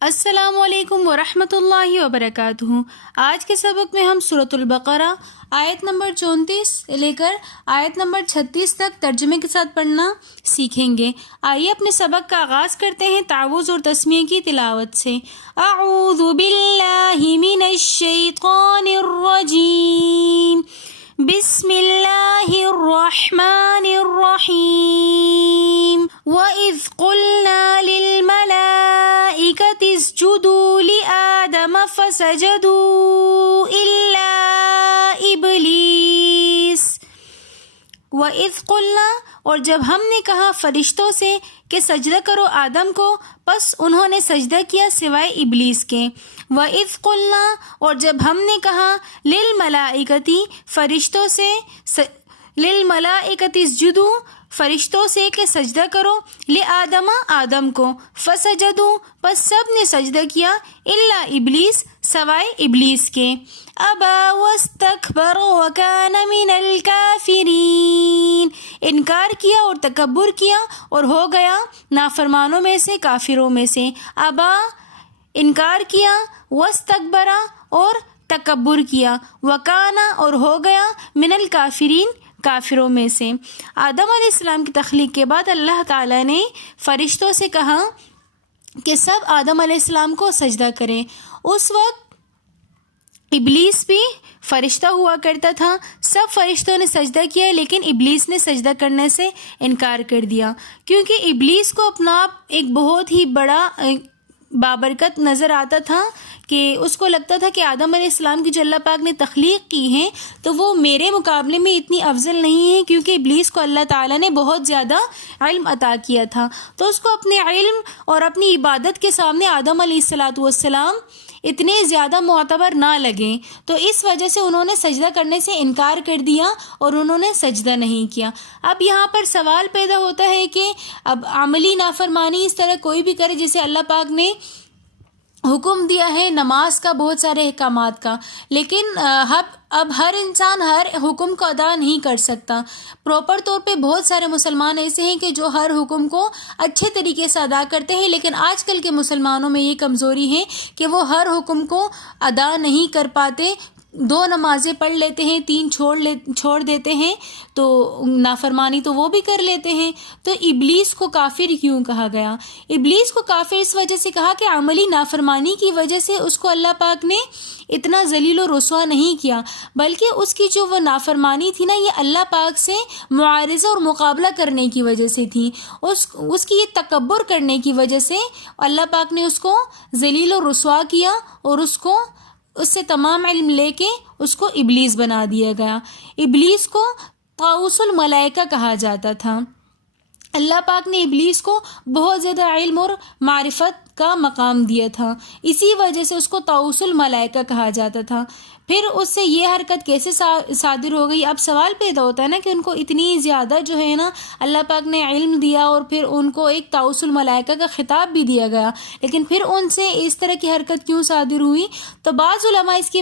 السلام علیکم ورحمۃ اللہ وبرکاتہ۔ آج کے سبق میں ہم سورۃ البقرہ آیت نمبر 34 لے کر آیت نمبر 36 تک ترجمے کے ساتھ پڑھنا سیکھیں گے۔ آئیے اپنے سبق کا آغاز کرتے ہیں تعوذ اور تسمیہ کی تلاوت سے۔ اعوذ باللہ من الشیطان الرجیم، بسم اللہ الرحمن الرحیم۔ وَإِذْ قُلْنَا لِلْمَلَائِكَةِ اسْجُدُوا لِآدَمَ فَسَجَدُوا إِلَّا إِبْلِيسَ۔ وَإِذْ قُلْنَا، اور جب ہم نے کہا فرشتوں سے کہ سجدہ کرو آدم کو، پس انہوں نے سجدہ کیا سوائے ابلیس کے۔ وَإِذْ قُلْنَا، اور جب ہم نے کہا لِلْمَلَائِكَةِ فرشتوں سے، لِلْمَلَائِكَةِ اسْجُدُوا فرشتوں سے کہ سجدہ کرو، لِآدَمَ آدم کو، فَسَجَدُوا پس سب نے سجدہ کیا، إِلَّا ابلیس سوائے ابلیس کے۔ أَبَى وَاسْتَكْبَرَ وَكَانَ مِنَ الْكَافِرِينَ، انکار کیا اور تکبر کیا اور ہو گیا نافرمانوں میں سے، کافروں میں سے۔ ابا انکار کیا، واستکبر اور تکبر کیا، وکانا اور ہو گیا، من الکافرین کافروں میں سے۔ آدم علیہ السلام کی تخلیق کے بعد اللہ تعالیٰ نے فرشتوں سے کہا کہ سب آدم علیہ السلام کو سجدہ کریں۔ اس وقت ابلیس بھی فرشتہ ہوا کرتا تھا، سب فرشتوں نے سجدہ کیا لیکن ابلیس نے سجدہ کرنے سے انکار کر دیا، کیونکہ ابلیس کو اپنا آپ ایک بہت ہی بڑا بابرکت نظر آتا تھا، کہ اس کو لگتا تھا کہ آدم علیہ السلام کی جو اللہ پاک نے تخلیق کی ہے تو وہ میرے مقابلے میں اتنی افضل نہیں ہے، کیونکہ ابلیس کو اللہ تعالیٰ نے بہت زیادہ علم عطا کیا تھا، تو اس کو اپنے علم اور اپنی عبادت کے سامنے آدم علیہ السلام اتنے زیادہ معتبر نہ لگیں، تو اس وجہ سے انہوں نے سجدہ کرنے سے انکار کر دیا اور انہوں نے سجدہ نہیں کیا۔ اب یہاں پر سوال پیدا ہوتا ہے کہ اب عملی نافرمانی اس طرح کوئی بھی کرے، جیسے اللہ پاک نے حکم دیا ہے نماز کا، بہت سارے احکامات کا، لیکن اب ہر انسان ہر حکم کو ادا نہیں کر سکتا۔ پراپر طور پہ بہت سارے مسلمان ایسے ہیں کہ جو ہر حکم کو اچھے طریقے سے ادا کرتے ہیں، لیکن آج کل کے مسلمانوں میں یہ کمزوری ہے کہ وہ ہر حکم کو ادا نہیں کر پاتے، 2 نمازیں پڑھ لیتے ہیں، 3 چھوڑ دیتے ہیں، تو نافرمانی تو وہ بھی کر لیتے ہیں۔ تو ابلیس کو کافر کیوں کہا گیا؟ ابلیس کو کافر اس وجہ سے کہا کہ عملی نافرمانی کی وجہ سے اس کو اللہ پاک نے اتنا ذلیل و رسوا نہیں کیا، بلکہ اس کی جو وہ نافرمانی تھی نا، یہ اللہ پاک سے معارضہ اور مقابلہ کرنے کی وجہ سے تھی، اس کی یہ تکبر کرنے کی وجہ سے اللہ پاک نے اس کو ذلیل و رسوا کیا، اور اس سے تمام علم لے کے اس کو ابلیس بنا دیا گیا۔ ابلیس کو طاؤس الملائکہ کہا جاتا تھا۔ اللہ پاک نے ابلیس کو بہت زیادہ علم اور معرفت کا مقام دیا تھا، اسی وجہ سے اس کو طاؤس الملائکہ کہا جاتا تھا۔ پھر اس سے یہ حرکت کیسے صادر ہو گئی؟ اب سوال پیدا ہوتا ہے نا کہ ان کو اتنی زیادہ جو ہے نا اللہ پاک نے علم دیا، اور پھر ان کو ایک طاؤس الملائکہ کا خطاب بھی دیا گیا، لیکن پھر ان سے اس طرح کی حرکت کیوں صادر ہوئی؟ تو بعض علماء اس کے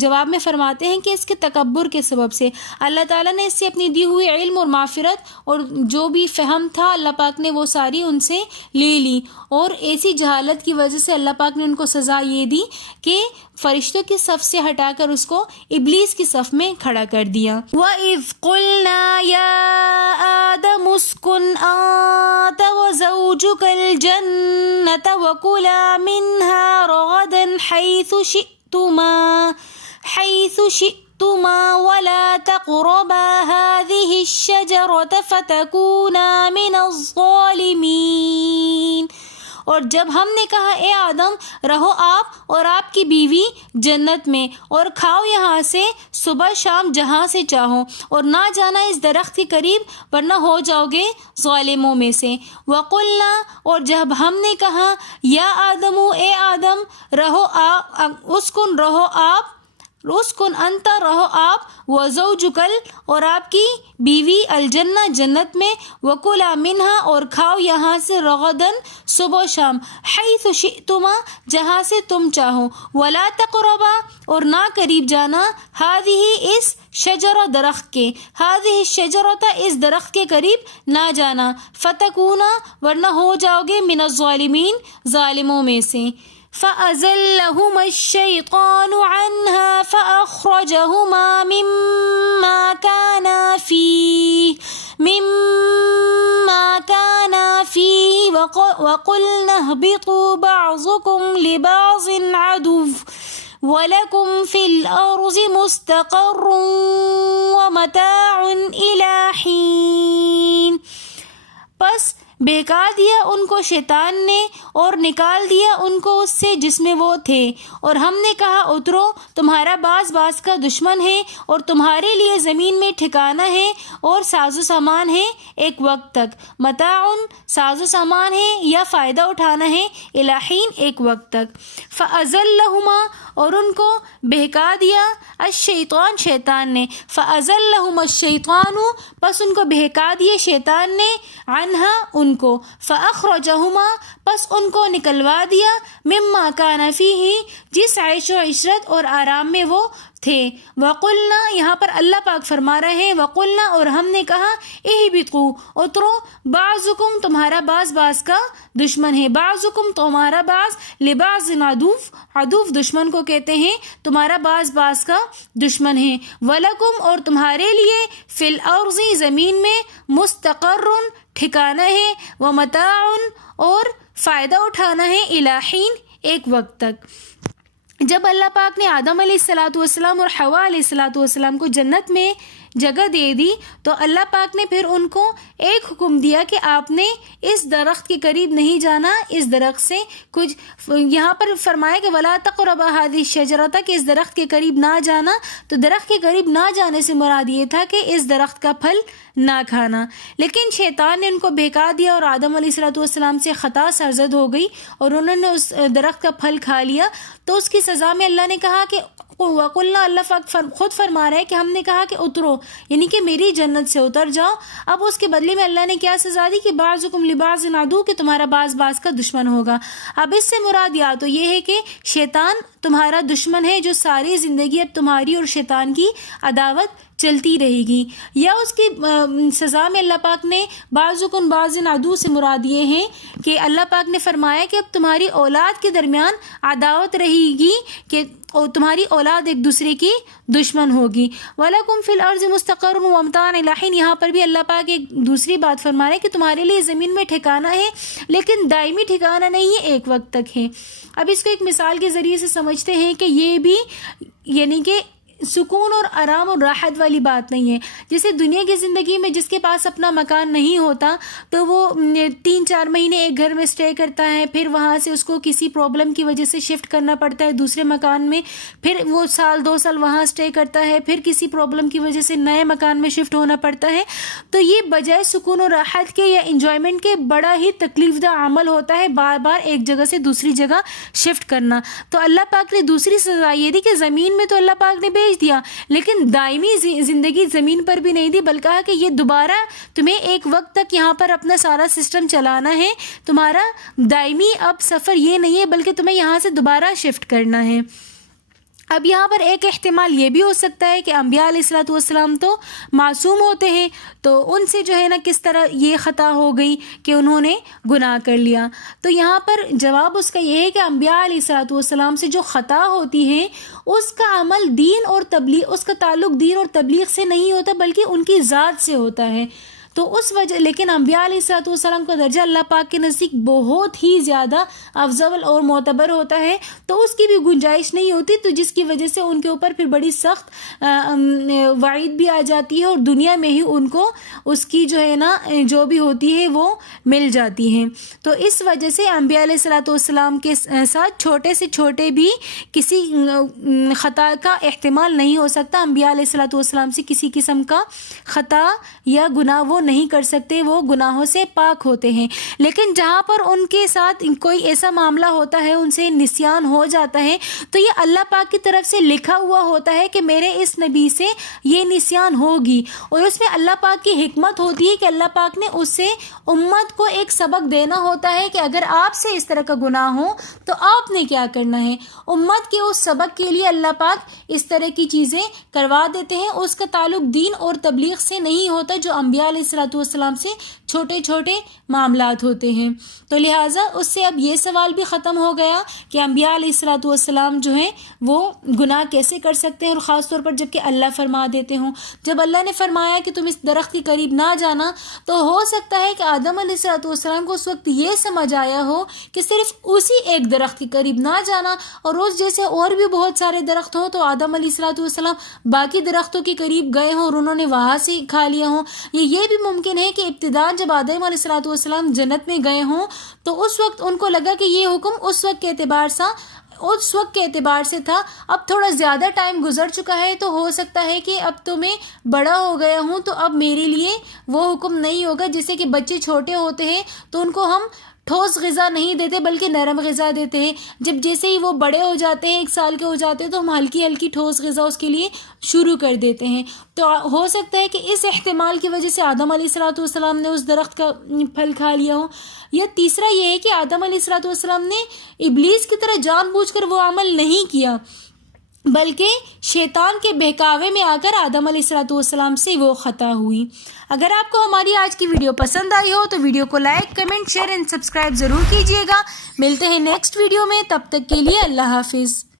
جواب میں فرماتے ہیں کہ اس کے تکبر کے سبب سے اللہ تعالیٰ نے اس سے اپنی دی ہوئی علم اور معرفت اور جو بھی فہم تھا اللہ پاک نے وہ ساری ان سے لے لی، اور ایسی جہالت کی وجہ سے اللہ پاک نے ان کو سزا یہ دی کہ فرشتوں کی صف سے ہٹا کر اس کو ابلیس کی صف میں کھڑا کر دیا۔ وَإِذْ قُلْنَا يَا آدَمُ اسْكُنْ أَنْتَ وَزَوْجُكَ الْجَنَّةَ وَكُلَا مِنْهَا رَغَدًا حَيْثُ شِئْتُمَا وَلَا تَقْرَبَا هَذِهِ الشَّجَرَةَ فَتَكُونَا مِنَ الظَّالِمِينَ۔ اور جب ہم نے کہا اے آدم رہو آپ اور آپ کی بیوی جنت میں، اور کھاؤ یہاں سے صبح شام جہاں سے چاہو، اور نہ جانا اس درخت کے قریب ورنہ ہو جاؤ گے ظالموں میں سے۔ وَقُلْنَا، اور جب ہم نے کہا یا آدم اے آدم رہو آپ، اسکن رہو آپ، اسکن انت رہو آپ، وزوجکل اور آپ کی بیوی، الجنہ جنت میں، وکلا منہا اور کھاؤ یہاں سے، رغدن صبح و شام، حیث شئتما جہاں سے تم چاہو، ولا تقربا اور نہ قریب جانا، ہذہ اس شجرہ درخت کے، ہذہ الشجرۃ اس درخت کے قریب نہ جانا، فتکونا ورنہ ہو جاؤ گے، من الظالمین ظالموں میں سے۔ فَأَزَلَّهُمَا الشَّيْطَانُ عَنْهَا فَأَخْرَجَهُمَا مِمَّا كَانَا فِيهِ وَقُلْنَا اهْبِطُوا بَعْضُكُمْ لِبَعْضٍ عَدُوٌّ وَلَكُمْ فِي الْأَرْضِ مُسْتَقَرٌّ وَمَتَاعٌ إِلَىٰ حِينٍ۔ پس بہکا دیا ان کو شیطان نے اور نکال دیا ان کو اس سے جس میں وہ تھے، اور ہم نے کہا اترو، تمہارا باز باز کا دشمن ہے، اور تمہارے لیے زمین میں ٹھکانہ ہے اور ساز و سامان ہے ایک وقت تک، متاعن ساز و سامان ہے یا فائدہ اٹھانا ہے، الی حین ایک وقت تک۔ فَأَزَلَّهُمَا اور ان کو بہکا دیا، الشیطان شیطان نے، فَأَزَلَّهُمَا الشَّيْطَانُ پس ان کو بہکا دیے شیطان نے، عنہا ان کو، فَأَخْرَجَهُمَا پس ان کو نکلوا دیا، مما کان فیہ جس عیش و عشرت اور آرام میں وہ تھے، وقلنا یہاں پر اللہ پاک فرما رہے ہیں، وقلنا اور ہم نے کہا، اہبطوا اترو، بعضکم تمہارا باز باز کا دشمن ہے، بعضکم تمہارا باز، لبعض عدو عدو دشمن کو کہتے ہیں، تمہارا باز باز کا دشمن ہے، ولکم اور تمہارے لیے، فی الارض زمین میں، مستقر ٹھکانہ ہے، ومتاع اور فائدہ اٹھانا ہے، الی حین ایک وقت تک۔ جب اللہ پاک نے آدم علیہ السلام اور حوا علیہ السلام کو جنت میں جگہ دے دی تو اللہ پاک نے پھر ان کو ایک حکم دیا کہ آپ نے اس درخت کے قریب نہیں جانا، اس درخت سے کچھ، یہاں پر فرمایا کہ ولا تقربا هذه الشجرۃ کہ اس درخت کے قریب نہ جانا، تو درخت کے قریب نہ جانے سے مراد یہ تھا کہ اس درخت کا پھل نہ کھانا، لیکن شیطان نے ان کو بہکا دیا اور آدم علیہ السلام سے خطا سرزد ہو گئی اور انہوں نے اس درخت کا پھل کھا لیا، تو اس کی سزا میں اللہ نے کہا کہ وَقُلْنَا اللہ پاک خود فرما رہا ہے کہ ہم نے کہا کہ اترو، یعنی کہ میری جنت سے اتر جاؤ۔ اب اس کے بدلے میں اللہ نے کیا سزا دی کہ بعضکم لبعض عدو کہ تمہارا باز باز کا دشمن ہوگا۔ اب اس سے مراد یا تو یہ ہے کہ شیطان تمہارا دشمن ہے جو ساری زندگی اب تمہاری اور شیطان کی عداوت چلتی رہے گی، یا اس کی سزا میں اللہ پاک نے بعضکم بعض عدو سے مراد یہ ہے کہ اللہ پاک نے فرمایا کہ اب تمہاری اولاد کے درمیان عداوت رہے گی کہ تمہاری اولاد ایک دوسرے کی دشمن ہوگی۔ وَلَكُمْ فِي الْأَرْضِ مُسْتَقَرٌّ وَمَتَاعٌ إِلَىٰ حِينٍ یہاں پر بھی اللہ پاک ایک دوسری بات فرما رہے ہیں کہ تمہارے لیے زمین میں ٹھکانہ ہے لیکن دائمی ٹھکانہ نہیں ہے، ایک وقت تک ہے۔ اب اس کو ایک مثال کے ذریعے سے سمجھتے ہیں کہ یہ بھی یعنی کہ سکون اور آرام اور راحت والی بات نہیں ہے۔ جیسے دنیا کی زندگی میں جس کے پاس اپنا مکان نہیں ہوتا تو وہ 3-4 مہینے ایک گھر میں اسٹے کرتا ہے، پھر وہاں سے اس کو کسی پرابلم کی وجہ سے شفٹ کرنا پڑتا ہے دوسرے مکان میں، پھر وہ 1-2 سال وہاں اسٹے کرتا ہے، پھر کسی پرابلم کی وجہ سے نئے مکان میں شفٹ ہونا پڑتا ہے۔ تو یہ بجائے سکون اور راحت کے یا انجوائمنٹ کے بڑا ہی تکلیف دہ عمل ہوتا ہے بار بار ایک جگہ سے دوسری جگہ شفٹ کرنا۔ تو اللہ پاک نے دوسری سزا یہ دی کہ زمین میں تو اللہ پاک نے بھیج دیا لیکن دائمی زندگی زمین پر بھی نہیں دی، بلکہ کہا کہ یہ دوبارہ تمہیں ایک وقت تک یہاں پر اپنا سارا سسٹم چلانا ہے، تمہارا دائمی اب سفر یہ نہیں ہے بلکہ تمہیں یہاں سے دوبارہ شفٹ کرنا ہے۔ اب یہاں پر ایک احتمال یہ بھی ہو سکتا ہے کہ انبیاء علیہ السلام تو معصوم ہوتے ہیں، تو ان سے جو ہے نا کس طرح یہ خطا ہو گئی کہ انہوں نے گناہ کر لیا۔ تو یہاں پر جواب اس کا یہ ہے کہ انبیاء علیہ السلام سے جو خطا ہوتی ہے اس کا عمل دین اور تبلیغ، اس کا تعلق دین اور تبلیغ سے نہیں ہوتا بلکہ ان کی ذات سے ہوتا ہے۔ تو اس وجہ لیکن انبیاء علیہ السلام کا درجہ اللہ پاک کے نزدیک بہت ہی زیادہ افضل اور معتبر ہوتا ہے، تو اس کی بھی گنجائش نہیں ہوتی، تو جس کی وجہ سے ان کے اوپر پھر بڑی سخت وعید بھی آ جاتی ہے اور دنیا میں ہی ان کو اس کی جو ہے نا جو بھی ہوتی ہے وہ مل جاتی ہیں۔ تو اس وجہ سے انبیاء علیہ السلام کے ساتھ چھوٹے سے چھوٹے بھی کسی خطا کا احتمال نہیں ہو سکتا، انبیاء علیہ السلام سے کسی قسم کا خطا یا گناہ وہ نہیں کر سکتے، وہ گناہوں سے پاک ہوتے ہیں. لیکن جہاں پر ان کے ساتھ کوئی ایسا معاملہ ہوتا ہے، ان سے نسیان ہو جاتا ہے، تو یہ اللہ پاک کی طرف سے لکھا ہوا ہوتا ہے کہ میرے اس نبی سے یہ نسیان ہوگی، اور اس میں اللہ پاک کی حکمت ہوتی ہے کہ اللہ پاک نے اس سے امت کو ایک سبق دینا ہوتا ہے کہ اگر آپ سے اس طرح کا گناہ ہو تو آپ نے کیا کرنا ہے. امت کے اس سبق کے لیے اللہ پاک اس طرح کی چیزیں کروا دیتے ہیں. اس کا تعلق دین اور تبلیغ سے نہیں ہوتا جو انبیاء علیہ الصلوۃ والسلام سے چھوٹے چھوٹے معاملات ہوتے ہیں. تو لہٰذا اس سے اب یہ سوال بھی ختم ہو گیا کہ انبیاء علیہ الصلوۃ والسلام جو ہیں وہ گناہ کیسے کر سکتے ہیں، اور خاص طور پر جب کہ اللہ فرما دیتے ہوں. جب اللہ نے فرمایا کہ تم اس درخت کے قریب نہ جانا، تو ہو سکتا ہے کہ آدم علیہ الصلوۃ والسلام کو اس وقت یہ سمجھ آیا ہو کہ صرف اسی ایک درخت کے قریب نہ جانا، اور روز جیسے اور بھی بہت سارے درخت ہوں تو آدم علیہ الصلوۃ والسلام باقی درختوں کے قریب گئے ہوں اور انہوں نے وہاں سے کھا لیا ہوں. یہ بھی ممکن ہے کہ ابتداءً جب آدم علیہ الصلوۃ والسلام جنت میں گئے ہوں تو اس وقت ان کو لگا کہ یہ حکم اس وقت کے اعتبار سے تھا. اب تھوڑا زیادہ ٹائم گزر چکا ہے تو ہو سکتا ہے کہ اب تو میں بڑا ہو گیا ہوں تو اب میرے لیے وہ حکم نہیں ہوگا. جیسے کہ بچے چھوٹے ہوتے ہیں تو ان کو ہم ٹھوس غذا نہیں دیتے بلکہ نرم غذا دیتے ہیں. جب جیسے ہی وہ بڑے ہو جاتے ہیں، 1 سال کے ہو جاتے ہیں، تو ہم ہلکی ہلکی ٹھوس غذا اس کے لیے شروع کر دیتے ہیں. تو ہو سکتا ہے کہ اس احتمال کی وجہ سے آدم علیہ الصلوۃ والسلام نے اس درخت کا پھل کھا لیا ہو. یا تیسرا یہ ہے کہ آدم علیہ الصلوۃ والسلام نے ابلیس کی طرح جان بوجھ کر وہ عمل نہیں کیا، بلکہ شیطان کے بہکاوے میں آ کر آدم علیہ الصلوۃ والسلام سے وہ خطا ہوئی. اگر آپ کو ہماری آج کی ویڈیو پسند آئی ہو تو ویڈیو کو like, comment, share and subscribe ضرور کیجیے گا. ملتے ہیں نیکسٹ ویڈیو میں، تب تک کے لیے اللہ حافظ.